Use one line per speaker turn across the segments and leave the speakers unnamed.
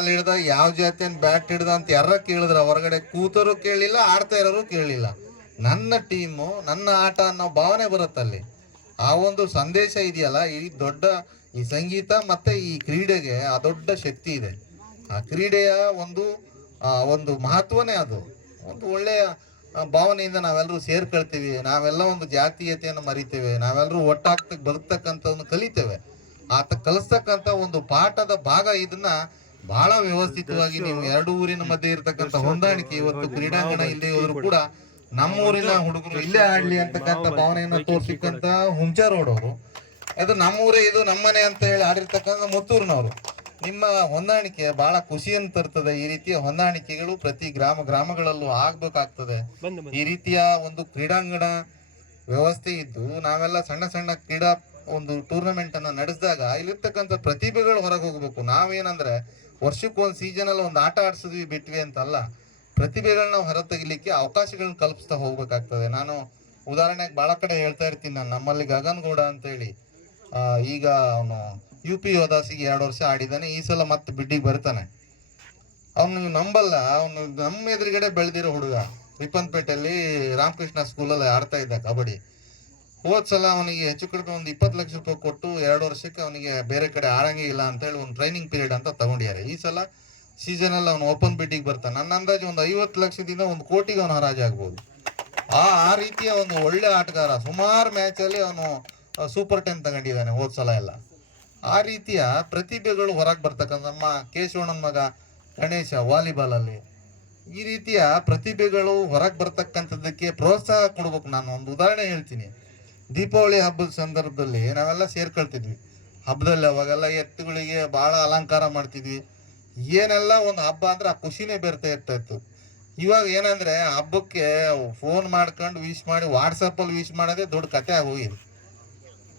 ಅಲ್ಲಿ ಹಿಡ್ದ, ಯಾವ ಜಾತಿಯನ್ ಬ್ಯಾಟ್ ಹಿಡ್ದ ಅಂತ ಯಾರ ಕೇಳಿದ್ರ, ಹೊರಗಡೆ ಕೂತರು ಕೇಳಿಲ್ಲ, ಆಡ್ತಾ ಇರೋರು ಕೇಳಿಲ್ಲ. ನನ್ನ ಟೀಮು ನನ್ನ ಆಟ ಅನ್ನೋ ಭಾವನೆ ಬರುತ್ತಲ್ಲಿ ಆ ಒಂದು ಸಂದೇಶ ಇದೆಯಲ್ಲ, ಈ ದೊಡ್ಡ ಈ ಸಂಗೀತ ಮತ್ತೆ ಈ ಕ್ರೀಡೆಗೆ ಆ ದೊಡ್ಡ ಶಕ್ತಿ ಇದೆ. ಆ ಕ್ರೀಡೆಯ ಒಂದು ಒಂದು ಮಹತ್ವನೇ ಅದು. ಒಂದು ಒಳ್ಳೆಯ ಭಾವನೆಯಿಂದ ನಾವೆಲ್ಲರೂ ಸೇರ್ಕೊಳ್ತೀವಿ. ನಾವೆಲ್ಲ ಒಂದು ಜಾತೀಯತೆಯನ್ನು ಮರಿತೇವೆ. ನಾವೆಲ್ಲರೂ ಒಟ್ಟಾಗ್ತಕ್ಕೆ ಬದುಕ್ತಕ್ಕಂಥವನ್ನು ಕಲಿತೇವೆ. ಆತ ಕಲಿಸ್ತಕ್ಕಂಥ ಒಂದು ಪಾಠದ ಭಾಗ ಇದನ್ನ ಬಹಳ ವ್ಯವಸ್ಥಿತವಾಗಿ ನೀವು ಎರಡು ಊರಿನ ಮಧ್ಯೆ ಇರತಕ್ಕಂತ ಹೊಂದಾಣಿಕೆ ಇವತ್ತು ಕ್ರೀಡಾಂಗಣ ಇಲ್ಲದೆ ಹೋದ್ರು ಕೂಡ. ನಮ್ಮೂರಿನ ಹುಡುಗರು ಇಲ್ಲೇ ಆಡ್ಲಿ ಅಂತಕ್ಕಂಥ ಭಾವನೆಯನ್ನ ತೋರ್ಸಿಕ್ಕಂತ ಹುಂಚಾ ರೋಡ್ ಅವರು. ಅದು ನಮ್ಮೂರೇ ಇದು ನಮ್ಮನೆ ಅಂತ ಹೇಳಿ ಆಡಿರ್ತಕ್ಕಂಥ ಮುತ್ತೂರಿನವರು. ನಿಮ್ಮ ಹೊಂದಾಣಿಕೆ ಬಹಳ ಖುಷಿಯನ್ನು ತರ್ತದೆ. ಈ ರೀತಿಯ ಹೊಂದಾಣಿಕೆಗಳು ಪ್ರತಿ ಗ್ರಾಮ ಗ್ರಾಮಗಳಲ್ಲೂ ಆಗ್ಬೇಕಾಗ್ತದೆ. ಈ ರೀತಿಯ ಒಂದು ಕ್ರೀಡಾಂಗಣ ವ್ಯವಸ್ಥೆ ಇದ್ದು ನಾವೆಲ್ಲ ಸಣ್ಣ ಸಣ್ಣ ಕ್ರೀಡಾ ಒಂದು ಟೂರ್ನಮೆಂಟ್ ಅನ್ನ ನಡೆಸಿದಾಗ ಇಲ್ಲಿರ್ತಕ್ಕಂಥ ಪ್ರತಿಭೆಗಳು ಹೊರಗೆ ಹೋಗ್ಬೇಕು. ನಾವೇನಂದ್ರೆ ವರ್ಷಕ್ಕೆ ಒಂದು ಸೀಸನ್ ಅಲ್ಲಿ ಒಂದು ಆಟ ಆಡಿಸಿದ್ವಿ ಬಿಟ್ವಿ ಅಂತಲ್ಲ ಪ್ರತಿಭೆಗಳನ್ನ ನಾವು ಹೊರತೆಗಿಲಿಕ್ಕೆ ಅವಕಾಶಗಳನ್ನ ಕಲ್ಪಿಸ್ತಾ ಹೋಗ್ಬೇಕಾಗ್ತದೆ. ನಾನು ಉದಾಹರಣೆಗೆ ಬಹಳ ಕಡೆ ಹೇಳ್ತಾ ಇರ್ತೀನಿ ನಾನು ನಮ್ಮಲ್ಲಿ ಗಗನ್ ಗೌಡ ಅಂತೇಳಿ. ಈಗ ಅವನು ಯು ಪಿ ಯೋದಾಸಿಗೆ ಎರಡು ವರ್ಷ ಆಡಿದ್ದಾನೆ ಈ ಸಲ ಮತ್ತೆ ಬಿಡ್ಡಿಗೆ ಬರ್ತಾನೆ. ಅವನು ನಂಬಲ್ಲ, ಅವನು ನಮ್ಮ ಎದುರುಗಡೆ ಬೆಳೆದಿರೋ ಹುಡುಗ. ರಿಪ್ಪನ್ಪೇಟೆಯಲ್ಲಿ ರಾಮಕೃಷ್ಣ ಸ್ಕೂಲಲ್ಲಿ ಆಡ್ತಾ ಇದ್ದ ಕಬಡ್ಡಿ. ಸಲ ಅವನಿಗೆ ಹೆಚ್ಚು ಕಡಿಮೆ ಒಂದು ಇಪ್ಪತ್ತು ಲಕ್ಷ ರೂಪಾಯಿ ಕೊಟ್ಟು ಎರಡು ವರ್ಷಕ್ಕೆ ಅವನಿಗೆ ಬೇರೆ ಕಡೆ ಆಡಂಗೆ ಇಲ್ಲ ಅಂತ ಹೇಳಿ ಒಂದು ಟ್ರೈನಿಂಗ್ ಪೀರಿಯಡ್ ಅಂತ ತಗೊಂಡಿದ್ದಾರೆ. ಈ ಸಲ ಸೀಸನ್ ಅಲ್ಲಿ ಅವನು ಓಪನ್ ಬಿಟ್ಟಿಗೆ ಬರ್ತಾನೆ. ನನ್ನ ಅಂದಾಜು ಒಂದು ಐವತ್ತು ಲಕ್ಷದಿಂದ ಒಂದು ಕೋಟಿಗೆ ಅವನು ಹರಾಜಾಗ್ಬೋದು ಆ ಆ ರೀತಿಯ ಒಂದು ಒಳ್ಳೆ ಆಟಗಾರ, ಸುಮಾರು ಮ್ಯಾಚ್ ಅಲ್ಲಿ ಅವನು ಸೂಪರ್ ಟೆನ್ ತಗೊಂಡಿದ್ದಾನೆ ಹೋದ್ ಸಲ ಎಲ್ಲ. ಆ ರೀತಿಯ ಪ್ರತಿಭೆಗಳು ಹೊರಗೆ ಬರ್ತಕ್ಕಂಥ ನಮ್ಮ ಕೇಶವಣ್ಣನ ಮಗ ಗಣೇಶ ವಾಲಿಬಾಲ್ ಅಲ್ಲಿ. ಈ ರೀತಿಯ ಪ್ರತಿಭೆಗಳು ಹೊರಗೆ ಬರ್ತಕ್ಕಂಥದ್ದಕ್ಕೆ ಪ್ರೋತ್ಸಾಹ ಕೊಡ್ಬೇಕು. ನಾನು ಒಂದು ಉದಾಹರಣೆ ಹೇಳ್ತೀನಿ. ದೀಪಾವಳಿ ಹಬ್ಬದ ಸಂದರ್ಭದಲ್ಲಿ ನಾವೆಲ್ಲ ಸೇರ್ಕೊಳ್ತಿದ್ವಿ. ಹಬ್ಬದಲ್ಲಿ ಅವಾಗೆಲ್ಲ ಎತ್ತುಗಳಿಗೆ ಬಹಳ ಅಲಂಕಾರ ಮಾಡ್ತಿದ್ವಿ. ಏನೆಲ್ಲ ಒಂದು ಹಬ್ಬ ಅಂದ್ರೆ ಆ ಖುಷಿನೇ ಬೇರ್ತಾ ಇರ್ತಾ ಇತ್ತು. ಇವಾಗ ಏನಂದ್ರೆ ಹಬ್ಬಕ್ಕೆ ಫೋನ್ ಮಾಡ್ಕೊಂಡು ವಿಶ್ ಮಾಡಿ ವಾಟ್ಸಪ್ ಅಲ್ಲಿ ವಿಶ್ ಮಾಡೋದೇ ದೊಡ್ಡ ಕತೆ ಆಗೋಗಿದೆ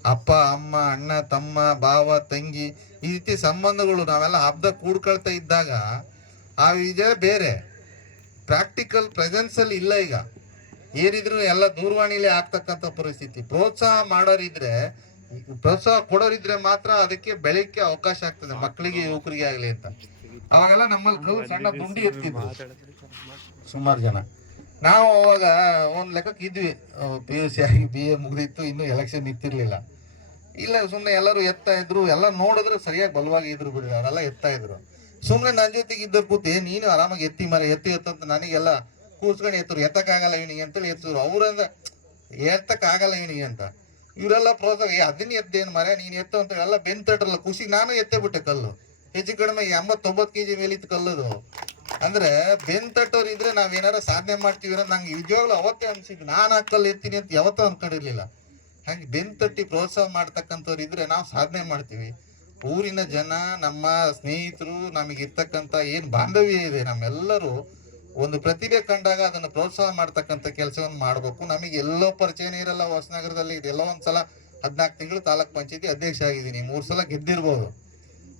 ಅಪ್ಪ, ಅಮ್ಮ, ಅಣ್ಣ, ತಮ್ಮ, ಭಾವ, ತಂಗಿ ಈ ರೀತಿ ಸಂಬಂಧಗಳು ನಾವೆಲ್ಲ ಹಬ್ಬದ ಕೂಡ್ಕೊಳ್ತಾ ಇದ್ದಾಗ, ಆ ಇದೇ ಬೇರೆ. ಪ್ರಾಕ್ಟಿಕಲ್ ಪ್ರೆಸೆನ್ಸ್ ಅಲ್ಲಿ ಇಲ್ಲ ಈಗ. ಏನಿದ್ರು ಎಲ್ಲ ದೂರವಾಣಿಲಿ ಆಗ್ತಕ್ಕಂತ ಪರಿಸ್ಥಿತಿ. ಪ್ರೋತ್ಸಾಹ ಮಾಡೋರಿದ್ರೆ ಪ್ರೋತ್ಸಾಹ ಕೊಡೋರಿದ್ರೆ ಮಾತ್ರ ಅದಕ್ಕೆ ಬೆಳಿಗ್ಗೆ ಅವಕಾಶ ಆಗ್ತದೆ ಮಕ್ಕಳಿಗೆ ಯುವಕರಿಗೆ ಆಗ್ಲಿ ಅಂತ. ಅವಾಗೆಲ್ಲ ನಮ್ಮಲ್ಲಿ ಸಣ್ಣ ದುಂಡಿ ಇರ್ತಿದ್ವು. ಸುಮಾರು ಜನ. ನಾವು ಅವಾಗ ಒಂದ್ ಲೆಕ್ಕಕ್ಕೆ ಇದ್ವಿ. ಪಿ ಯು ಸಿ ಆಗಿ ಬಿ ಎ ಮುಗಿದಿತ್ತು ಇನ್ನು ಎಲೆಕ್ಷನ್ ನಿಂತಿರ್ಲಿಲ್ಲ. ಇಲ್ಲ ಸುಮ್ಮನೆ ಎಲ್ಲರೂ ಎತ್ತಾ ಇದ್ರು. ಎಲ್ಲ ನೋಡಿದ್ರೆ ಸರಿಯಾಗಿ ಬಲವಾಗಿ ಇದ್ರು ಬಿಡಿ ಅವರೆಲ್ಲ ಎತ್ತಾ ಇದ್ರು. ಸುಮ್ಮನೆ ನನ್ನ ಜೊತೆಗೆ ಇದ್ದರು ಕೂತಿ ನೀನು ಆರಾಮಾಗಿ ಎತ್ತಿ ಮರ ಎತ್ತಿ ಎತ್ತಂತ ನನಗೆಲ್ಲ ಕೂರ್ಸ್ಕೊಂಡು ಎತ್ತರು. ಎತ್ತಕ್ಕಾಗಲ್ಲ ಇವನಿಗೆ ಅಂತೇಳಿ ಎತ್ತಿದ್ರು ಅವ್ರಂದ ಎತ್ತಕ್ಕಾಗಲ್ಲ ಇವನಿಗೆ ಅಂತ. ಇವರೆಲ್ಲ ಪ್ರೋತ್ಸಾಹ "ಏ, ಅದನ್ನ ಎದ್ದೇನು ಮರ ನೀನು ಎತ್ತು ಅಂತ ಎಲ್ಲ ಬೆಂತಟ್ರಲ್ಲ ಖುಷಿಗೆ ನಾನು ಎತ್ತೇ ಬಿಟ್ಟೆ ಕಲ್ಲು. ಹೆಚ್ಚು ಕಡಿಮೆ ಎಂಬತ್ತೊಂಬತ್ತು ಕೆಜಿ ಮೇಲಿತ್ತು ಕಲ್ಲದು ಅಂದ್ರೆ ಬೆನ್ ತಟ್ಟೋರು ಇದ್ರೆ ನಾವ್ ಏನಾರ ಸಾಧನೆ ಮಾಡ್ತೀವಿ ಅಂದ್ರೆ ನಂಗೆ ನಿಜವಾಗ್ಲೂ ಅವತ್ತೇ ಅನ್ಸಿದ್ದು. ನಾನು ಆ ಕಲ್ಲು ಎತ್ತೀನಿ ಅಂತ ಯಾವತ್ತೂ ಅನ್ಕೊಂಡಿರ್ಲಿಲ್ಲ. ಹಂಗೆ ಬೆನ್ ತಟ್ಟಿ ಪ್ರೋತ್ಸಾಹ ಮಾಡ್ತಕ್ಕಂಥವ್ರು ಇದ್ರೆ ನಾವು ಸಾಧನೆ ಮಾಡ್ತೀವಿ. ಊರಿನ ಜನ ನಮ್ಮ ಸ್ನೇಹಿತರು ನಮಗೆ ಇರ್ತಕ್ಕಂಥ ಏನ್ ಬಾಂಧವ್ಯ ಇದೆ ನಮ್ಮೆಲ್ಲರೂ ಒಂದು ಪ್ರತಿಭೆ ಕಂಡಾಗ ಅದನ್ನು ಪ್ರೋತ್ಸಾಹ ಮಾಡ್ತಕ್ಕಂಥ ಕೆಲಸವನ್ನು ಮಾಡಬೇಕು. ನಮಗೆ ಎಲ್ಲೋ ಪರಿಚಯನೇ ಇರಲ್ಲ ಹೊಸನಗರದಲ್ಲಿ. ಇದೆಲ್ಲ ಒಂದ್ಸಲ ಹದಿನಾಲ್ಕು ತಿಂಗಳು ತಾಲೂಕ್ ಪಂಚಾಯತಿ ಅಧ್ಯಕ್ಷ ಆಗಿದ್ದೀನಿ. ಮೂರು ಸಲ ಗೆದ್ದಿರ್ಬೋದು.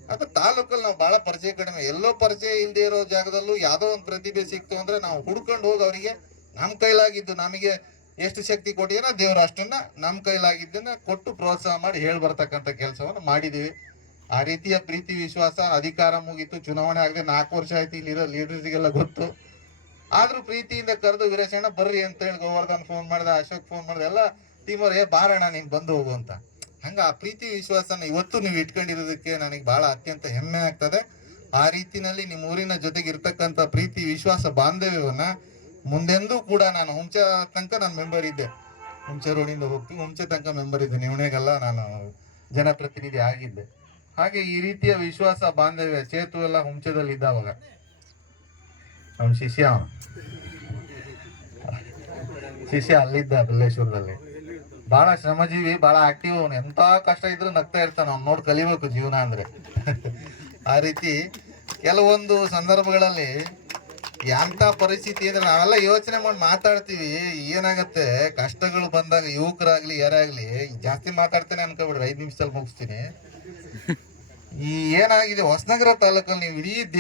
ಅದು ತಾಲೂಕಲ್ಲಿ ನಾವು ಬಹಳ ಪರಿಚಯ ಕಡಿಮೆ. ಎಲ್ಲೋ ಪರಿಚಯ ಇಲ್ಲದೆ ಇರೋ ಜಾಗದಲ್ಲೂ ಯಾವುದೋ ಒಂದು ಪ್ರತಿಭೆ ಸಿಕ್ತು ಅಂದ್ರೆ ನಾವು ಹುಡ್ಕೊಂಡು ಹೋಗಿ ಅವರಿಗೆ ನಮ್ಮ ಕೈಲಾಗಿದ್ದು ನಮಗೆ ಎಷ್ಟು ಶಕ್ತಿ ಕೊಟ್ಟಿಏನೋ ದೇವ್ರ ಅಷ್ಟನ್ನ ನಮ್ಮ ಕೈಲಾಗಿದ್ದನ್ನ ಕೊಟ್ಟು ಪ್ರೋತ್ಸಾಹ ಮಾಡಿ ಹೇಳಿ ಬರ್ತಕ್ಕಂಥ ಕೆಲಸವನ್ನು ಮಾಡಿದ್ದೀವಿ. ಆ ರೀತಿಯ ಪ್ರೀತಿ, ವಿಶ್ವಾಸ, ಅಧಿಕಾರ ಮುಗಿತು. ಚುನಾವಣೆ ಆಗದೆ ನಾಲ್ಕು ವರ್ಷ ಆಯ್ತು ಇಲ್ಲಿರೋ ಲೀಡರ್ಸ್ಗೆಲ್ಲ ಗೊತ್ತು. ಆದ್ರೂ ಪ್ರೀತಿಯಿಂದ ಕರೆದು ವೀರೇಶಣ್ಣ ಬರ್ರಿ ಅಂತ ಹೇಳಿ ಗೋವರ್ಧನ್ ಫೋನ್ ಮಾಡಿದ, ಅಶೋಕ್ ಫೋನ್ ಮಾಡಿದ, ಎಲ್ಲ ಟೀಮರ್ ಏ, ಬಾರಣ್ಣ, ನಿಂಗೆ ಬಂದು ಹೋಗು ಅಂತ. ಹಂಗ ಆ ಪ್ರೀತಿ ವಿಶ್ವಾಸನ ಇವತ್ತು ನೀವು ಇಟ್ಕೊಂಡಿರೋದಕ್ಕೆ ನನಗೆ ಬಹಳ ಅತ್ಯಂತ ಹೆಮ್ಮೆ ಆಗ್ತದೆ. ಆ ರೀತಿನಲ್ಲಿ ನಿಮ್ಮ ಊರಿನ ಜೊತೆಗೆ ಇರ್ತಕ್ಕಂಥ ಪ್ರೀತಿ, ವಿಶ್ವಾಸ, ಬಾಂಧವ್ಯವನ್ನ ಮುಂದೆಂದೂ ಕೂಡ ನಾನು ಹುಂಚ ತನಕ ನಾನು ಮೆಂಬರ್ ಇದ್ದೆ. ಹುಂಚೆ ರೋಡಿಂದ ಹೋಗ್ತೀವಿ ಹುಂಚೆ ತನಕ ಮೆಂಬರ್ ಇದ್ದೆ. ನಿವಣೆಗೆಲ್ಲ ನಾನು ಜನಪ್ರತಿನಿಧಿ ಆಗಿದ್ದೆ. ಹಾಗೆ ಈ ರೀತಿಯ ವಿಶ್ವಾಸ, ಬಾಂಧವ್ಯ, ಸೇತುವೆಲ್ಲ ಹುಂಚದಲ್ಲಿ ಇದ್ದಾವಾಗ ನಮ್ಮ ಶಿಷ್ಯ ಶಿಷ್ಯ ಅಲ್ಲಿದ್ದ ಬಿಲ್ಲೇಶ್ವರದಲ್ಲಿ. ಬಹಳ ಶ್ರಮಜೀವಿ ಬಹಳ ಆಕ್ಟಿವ್ ಅವನು. ಎಂತ ಕಷ್ಟ ಇದ್ರೂ ನಗ್ತಾ ಇರ್ತಾನೆ ಅವ್ನು. ನೋಡಿ ಕಲಿಬೇಕು ಜೀವನ ಅಂದ್ರೆ. ಆ ರೀತಿ ಕೆಲವೊಂದು ಸಂದರ್ಭಗಳಲ್ಲಿ ಎಂತ ಪರಿಸ್ಥಿತಿ ಅಂದ್ರೆ ನಾವೆಲ್ಲ ಯೋಚನೆ ಮಾಡಿ ಮಾತಾಡ್ತೀವಿ. ಏನಾಗತ್ತೆ? ಕಷ್ಟಗಳು ಬಂದಾಗ ಯುವಕರಾಗ್ಲಿ, ಯಾರಾಗ್ಲಿ, ಜಾಸ್ತಿ ಮಾತಾಡ್ತೇನೆ ಅನ್ಕೋಬಿಡ್ರಿ. ಐದು ನಿಮಿಷದಲ್ಲಿ ಮುಗಿಸ್ತೀನಿ. ಈ ಏನಾಗಿದೆ? ಹೊಸನಗರ ತಾಲೂಕಲ್ಲಿ ನೀವು ಇಡೀ